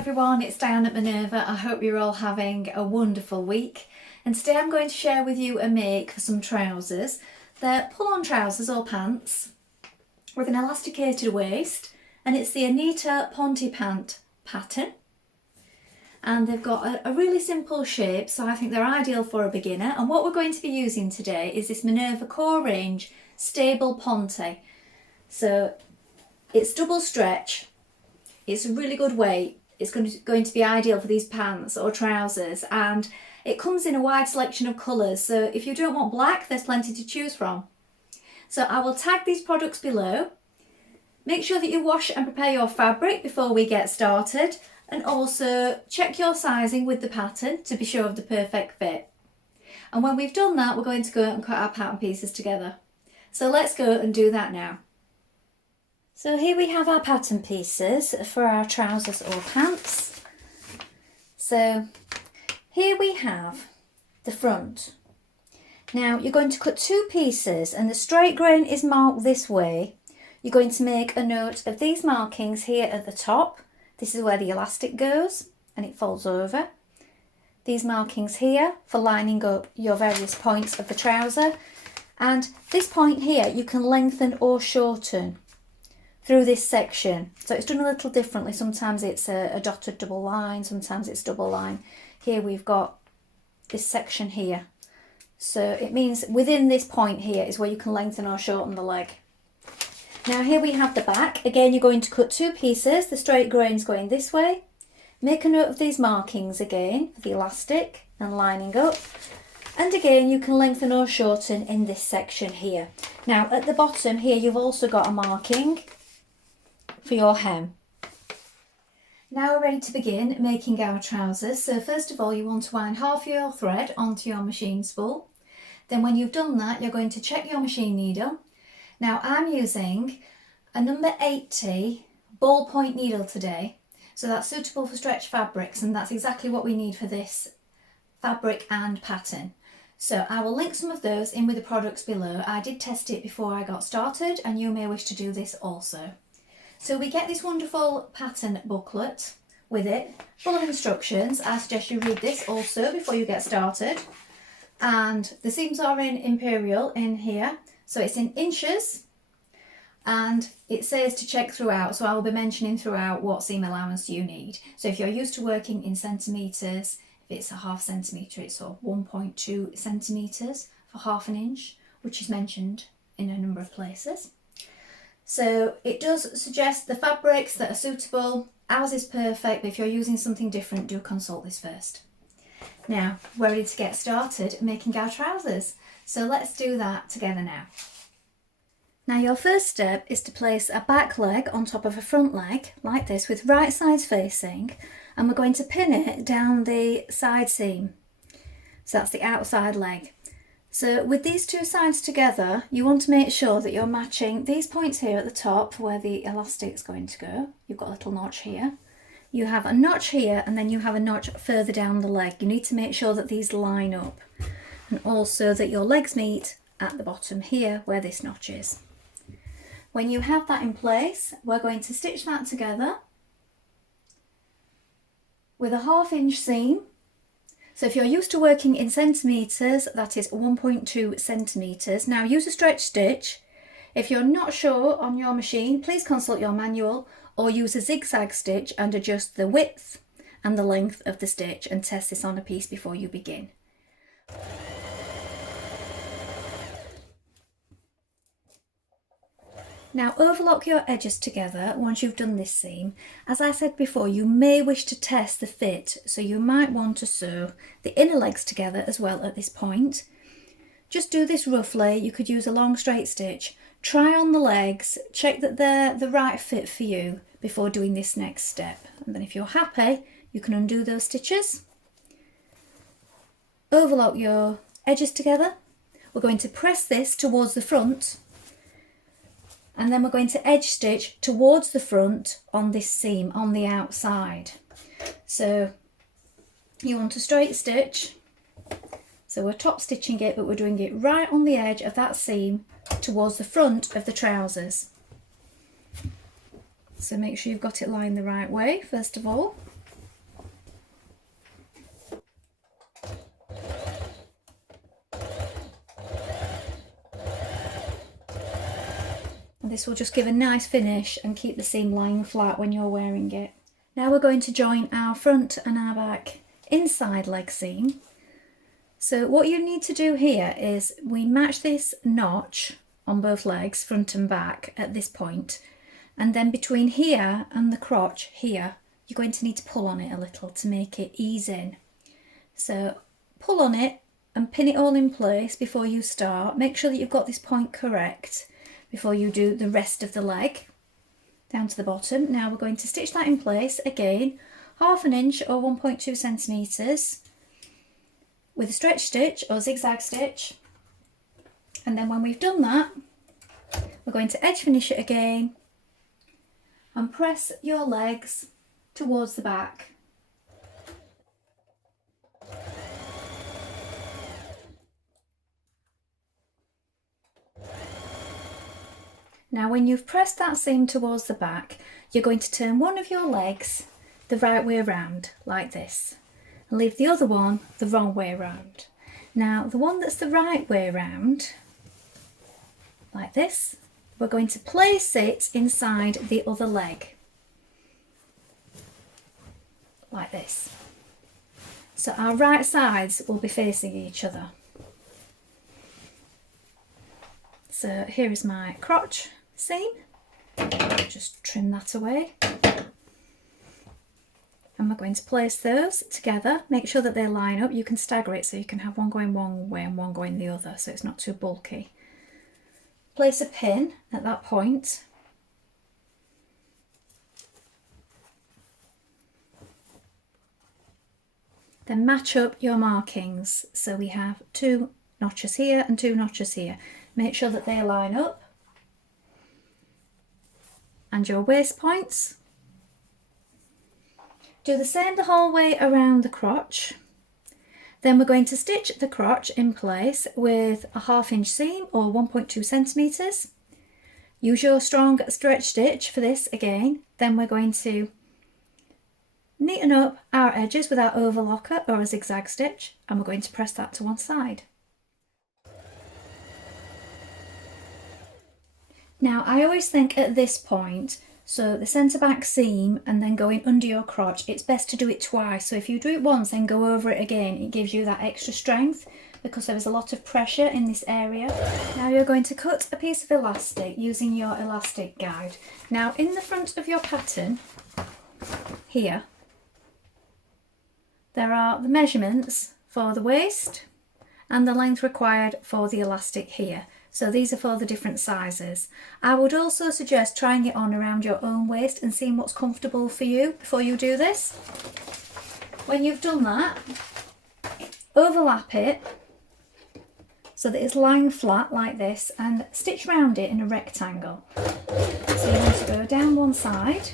everyone, it's Dianne at Minerva. I hope you're all having a wonderful week. And today I'm going to share with you a make for some trousers. They're pull-on trousers or pants with an elasticated waist, and it's the Anita Ponti Pant pattern. And they've got a really simple shape, so I think they're ideal for a beginner. And what we're going to be using today is this Minerva Core Range Stable Ponte. So it's double stretch, it's a really good weight. It's going to be ideal for these pants or trousers, and it comes in a wide selection of colours, so if you don't want black, there's plenty to choose from. So I will tag these products below. Make sure that you wash and prepare your fabric before we get started, and also check your sizing with the pattern to be sure of the perfect fit. And when we've done that, we're going to go and cut our pattern pieces together. So let's go and do that now. So here we have our pattern pieces for our trousers or pants. So here we have the front. Now you're going to cut two pieces, and the straight grain is marked this way. You're going to make a note of these markings here at the top. This is where the elastic goes and it folds over. These markings here for lining up your various points of the trouser. And this point here you can lengthen or shorten through this section. So it's done a little differently. Sometimes it's a dotted double line, sometimes it's double line. Here we've got this section here. So it means within this point here is where you can lengthen or shorten the leg. Now here we have the back. Again, you're going to cut two pieces. The straight grain's going this way. Make a note of these markings again for the elastic and lining up. And again, you can lengthen or shorten in this section here. Now at the bottom here, you've also got a marking for your hem. Now we're ready to begin making our trousers. So first of all, you want to wind half your thread onto your machine spool. Then when you've done that, you're going to check your machine needle. Now I'm using a number 80 ballpoint needle today. So that's suitable for stretch fabrics, and that's exactly what we need for this fabric and pattern. So I will link some of those in with the products below. I did test it before I got started, and you may wish to do this also. So we get this wonderful pattern booklet with it, full of instructions. I suggest you read this also before you get started. And the seams are in imperial in here, so it's in inches, and it says to check throughout, so I will be mentioning throughout what seam allowance you need. So if you're used to working in centimetres, if it's a ½ centimetre, it's sort of 1.2 centimetres for ½ an inch, which is mentioned in a number of places. So it does suggest the fabrics that are suitable. Ours is perfect, but if you're using something different, do consult this first. Now, we're ready to get started making our trousers. So let's do that together now. Now your first step is to place a back leg on top of a front leg, like this, with right sides facing, and we're going to pin it down the side seam. So that's the outside leg. So with these two sides together, you want to make sure that you're matching these points here at the top where the elastic's going to go. You've got a little notch here. You have a notch here, and then you have a notch further down the leg. You need to make sure that these line up, and also that your legs meet at the bottom here where this notch is. When you have that in place, we're going to stitch that together with a ½ inch seam. So if you're used to working in centimetres, that is 1.2 centimetres. Now use a stretch stitch. If you're not sure on your machine, please consult your manual, or use a zigzag stitch and adjust the width and the length of the stitch, and test this on a piece before you begin. Now overlock your edges together once you've done this seam. As I said before, you may wish to test the fit, so you might want to sew the inner legs together as well at this point. Just do this roughly. You could use a long straight stitch. Try on the legs, check that they're the right fit for you before doing this next step. And then if you're happy, you can undo those stitches. Overlock your edges together. We're going to press this towards the front, and then we're going to edge stitch towards the front on this seam on the outside. So you want a straight stitch. So we're top stitching it, but we're doing it right on the edge of that seam towards the front of the trousers. So make sure you've got it lined the right way first of all. This will just give a nice finish and keep the seam lying flat when you're wearing it. Now we're going to join our front and our back inside leg seam. So what you need to do here is we match this notch on both legs, front and back, at this point. And then between here and the crotch here, you're going to need to pull on it a little to make it ease in. So pull on it and pin it all in place before you start. Make sure that you've got this point correct before you do the rest of the leg down to the bottom. Now we're going to stitch that in place again, 1/2 inch or 1.2 centimeters with a stretch stitch or zigzag stitch. And then when we've done that, we're going to edge finish it again and press your legs towards the back. Now when you've pressed that seam towards the back, you're going to turn one of your legs the right way around, like this, and leave the other one the wrong way around. Now the one that's the right way around, like this, we're going to place it inside the other leg, like this. So our right sides will be facing each other. So here is my crotch seam. Just trim that away. And we're going to place those together. Make sure that they line up. You can stagger it so you can have one going one way and one going the other, so it's not too bulky. Place a pin at that point. Then match up your markings. So we have 2 notches here and 2 notches here. Make sure that they line up. And your waist points. Do the same the whole way around the crotch. Then we're going to stitch the crotch in place with a 1/2 inch seam or 1.2 centimeters. Use your strong stretch stitch for this again. Then we're going to neaten up our edges with our overlocker or a zigzag stitch, and we're going to press that to one side. Now I always think at this point, so the centre back seam and then going under your crotch, it's best to do it twice. So if you do it once and go over it again, it gives you that extra strength because there is a lot of pressure in this area. Now you're going to cut a piece of elastic using your elastic guide. Now in the front of your pattern, here, there are the measurements for the waist and the length required for the elastic here. So these are for the different sizes. I would also suggest trying it on around your own waist and seeing what's comfortable for you before you do this. When you've done that, overlap it so that it's lying flat like this and stitch round it in a rectangle. So you want to go down one side,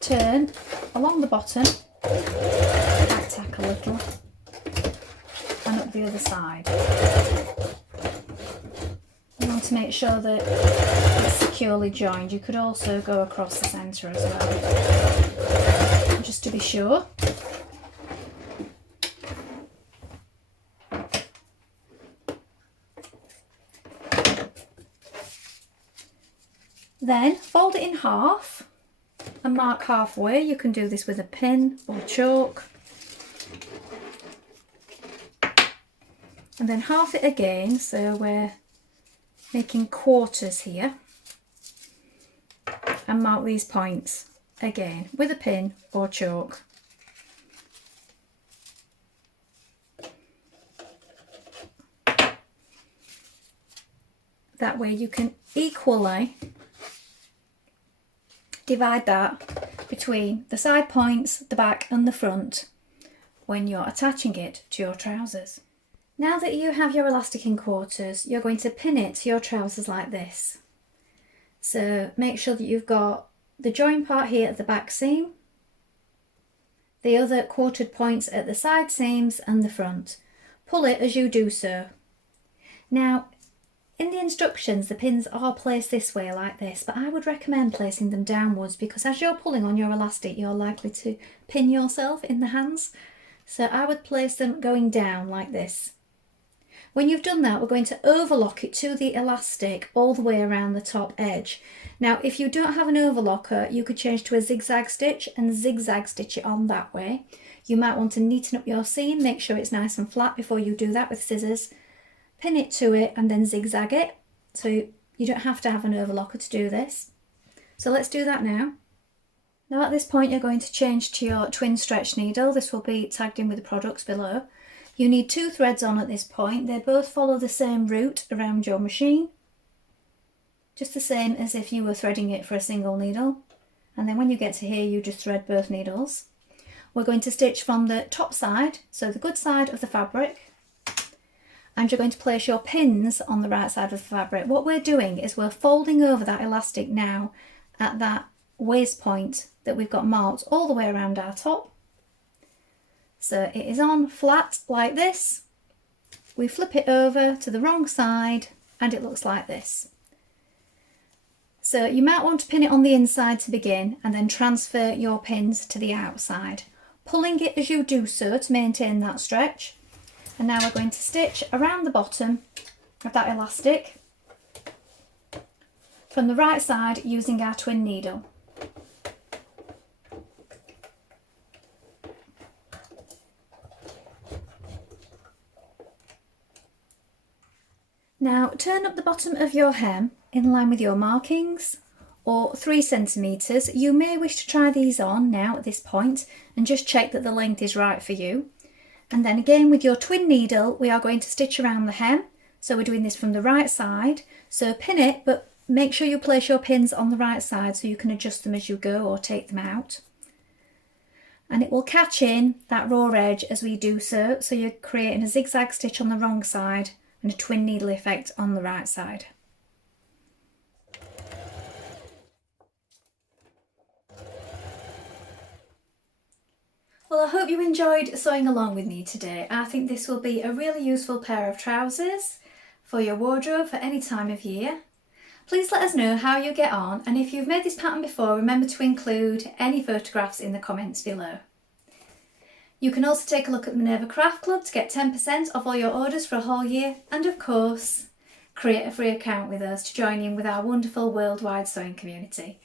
turn along the bottom, back tack a little, and up the other side. You want to make sure that it's securely joined. You could also go across the centre as well, just to be sure. Then fold it in half and mark halfway. You can do this with a pin or chalk. And then half it again, so we're making quarters here, and mark these points again with a pin or chalk. That way you can equally divide that between the side points, the back and the front when you're attaching it to your trousers. Now that you have your elastic in quarters, you're going to pin it to your trousers like this. So make sure that you've got the join part here at the back seam, the other quartered points at the side seams and the front. Pull it as you do so. Now, in the instructions, the pins are placed this way like this, but I would recommend placing them downwards because as you're pulling on your elastic, you're likely to pin yourself in the hands. So I would place them going down like this. When you've done that, we're going to overlock it to the elastic all the way around the top edge. Now, if you don't have an overlocker, you could change to a zigzag stitch and zigzag stitch it on that way. You might want to neaten up your seam, make sure it's nice and flat before you do that with scissors. Pin it to it and then zigzag it. So you don't have to have an overlocker to do this. So let's do that now. Now at this point, you're going to change to your twin stretch needle. This will be tagged in with the products below. You need 2 threads on at this point. They both follow the same route around your machine, just the same as if you were threading it for a single needle. And then when you get to here, you just thread both needles. We're going to stitch from the top side, so the good side of the fabric, and you're going to place your pins on the right side of the fabric. What we're doing is we're folding over that elastic now at that waist point that we've got marked all the way around our top. So it is on flat like this. We flip it over to the wrong side and it looks like this. So you might want to pin it on the inside to begin and then transfer your pins to the outside, pulling it as you do so to maintain that stretch. And now we're going to stitch around the bottom of that elastic from the right side using our twin needle. Now turn up the bottom of your hem in line with your markings, or 3 centimetres. You may wish to try these on now at this point and just check that the length is right for you. And then again with your twin needle, we are going to stitch around the hem. So we're doing this from the right side. So pin it, but make sure you place your pins on the right side so you can adjust them as you go or take them out. And it will catch in that raw edge as we do so. So you're creating a zigzag stitch on the wrong side and a twin needle effect on the right side. Well, I hope you enjoyed sewing along with me today. I think this will be a really useful pair of trousers for your wardrobe for any time of year. Please let us know how you get on, and if you've made this pattern before, remember to include any photographs in the comments below. You can also take a look at the Minerva Craft Club to get 10% off all your orders for a whole year, and of course, create a free account with us to join in with our wonderful worldwide sewing community.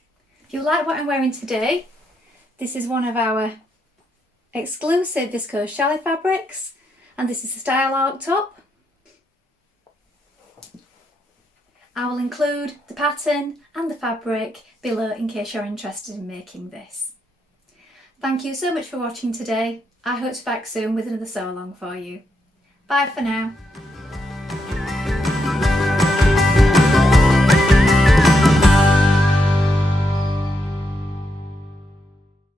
If you like what I'm wearing today, this is one of our exclusive viscose chalet fabrics, and this is the style arc top. I will include the pattern and the fabric below in case you're interested in making this. Thank you so much for watching today. I hope to be back soon with another sew along for you. Bye for now.